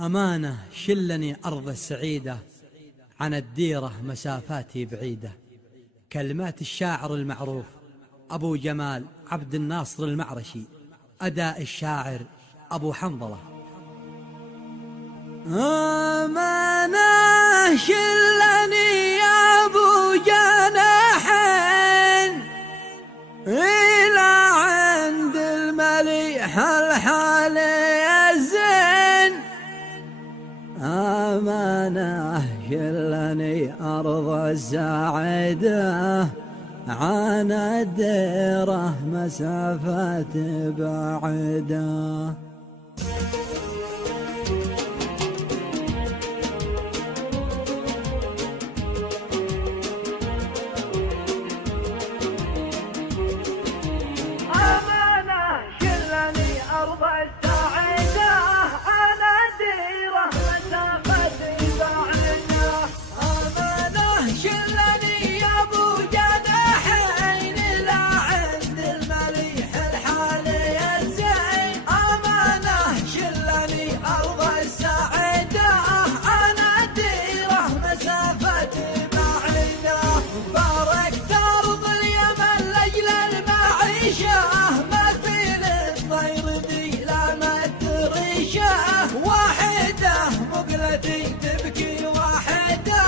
أمانة شلني أرض السعيدة، عن الديرة مسافاتي بعيدة. كلمات الشاعر المعروف أبو جمال عبد الناصر المعرشي، أداء الشاعر أبو حنظلة. أمانة شلني يا أبو جناحين إلى عند المليح الحالي الزين. أمانة شلني أرض السعيدة، عن الديرة مسافات بعيدة. تبكي واحدة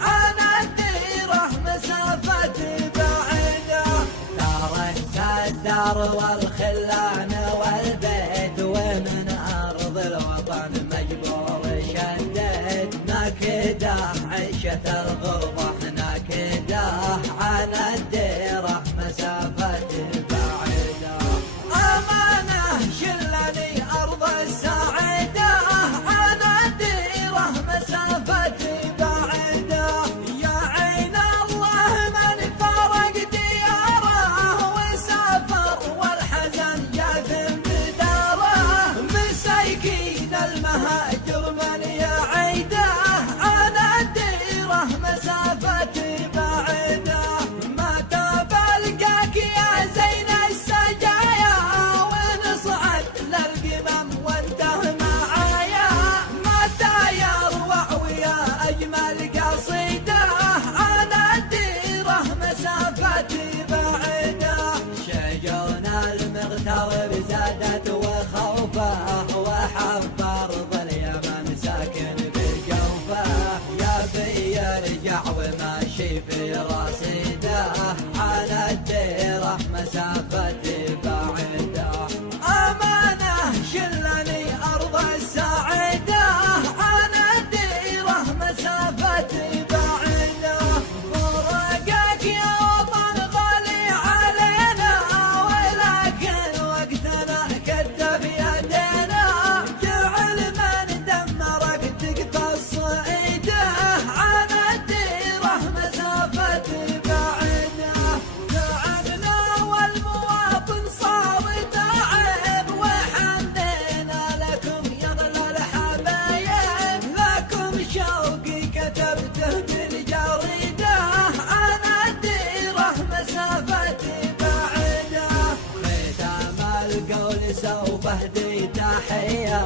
عن الديرة مسافة بعيدة. تركت الدار والخلان والبيت، ومن أرض الوطن مجبور شديت. ناكدة عيشة الغربة، ناكدة عن الديرة مسافة بعيدة. أمانة شلني أرض السعيدة، عن الديرة مسافة بعيدة. يا عين الله من فارق دياره وسافر والحزن جاثم بداره. مساكين المهاجر من يعيده، عن الديرة مسافة بعيدة. ما تبلقاك يا زين السجايا، ونصعد للقمم وانته معايا. متى يروع ويا أجمل قصيدة، عن الديرة مسافة بعيدة. شجون المغترب زادت وخوفه، وحب أرض اليمن ساكن بجوفه. يا بي يرجع وماشي في رصيده، عن الديرة مسافة بعيدة. أمانة شلني أرض السعيدة، عن الديرة مسافة بعيدة. فرقك يا وطن غالي علينا، ولكن وقتنا كتب يدينا. جعل من دمرك تقطع الصعيدة، عن الديرة مسافة بعيدة. تعبنا والمواطن صار تعب، وحنينا لكم يا اغلى الحبايب. لكم شوقي كتبته بالجريدة، عن الديرة مسافة بعيدة. ختام القول سوف اهدي تحية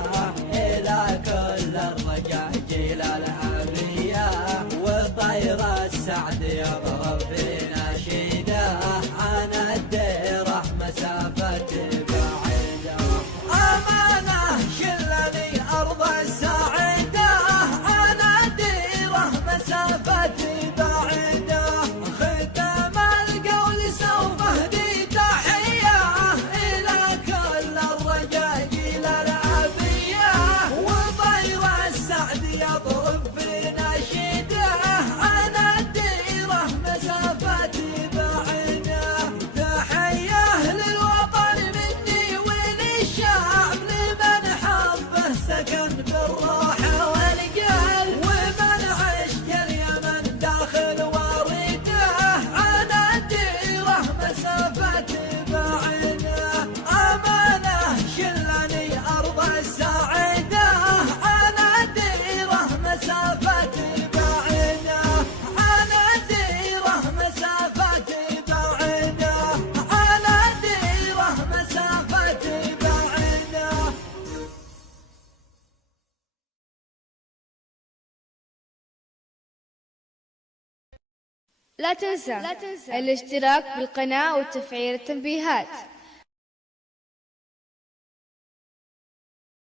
إلى كل الرجاجيل الأبرياء، وطير السعد يضرب في نشيده، عن الديرة مسافة بعيدة. أمانة شلني أرض السعيدة، عن الديرة مسافة بعيدة. ختام القول سوف اهدي تحية إلى كل الرجاجيل الأبرياء، وطير السعد يضرب في نشيده، عن الديرة مسافة بعيدة. تحية للوطن مني وللشعب، لمن حبه سكن بالروح والقلب، ومن عشق اليمن داخل وريده، عن الديرة مسافة بعيدة. أمانة شلني أرض السعيدة، عن الديرة مسافة بعيدة. عن الديرة مسافة بعيدة، عن الديرة مسافة بعيدة. لا تنسى الاشتراك بالقناة وتفعيل التنبيهات.